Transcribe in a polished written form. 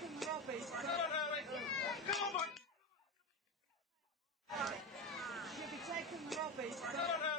taken Robbie. Come on, Hurley! Come on! You'll be taking Robbie. Come on, Hurley!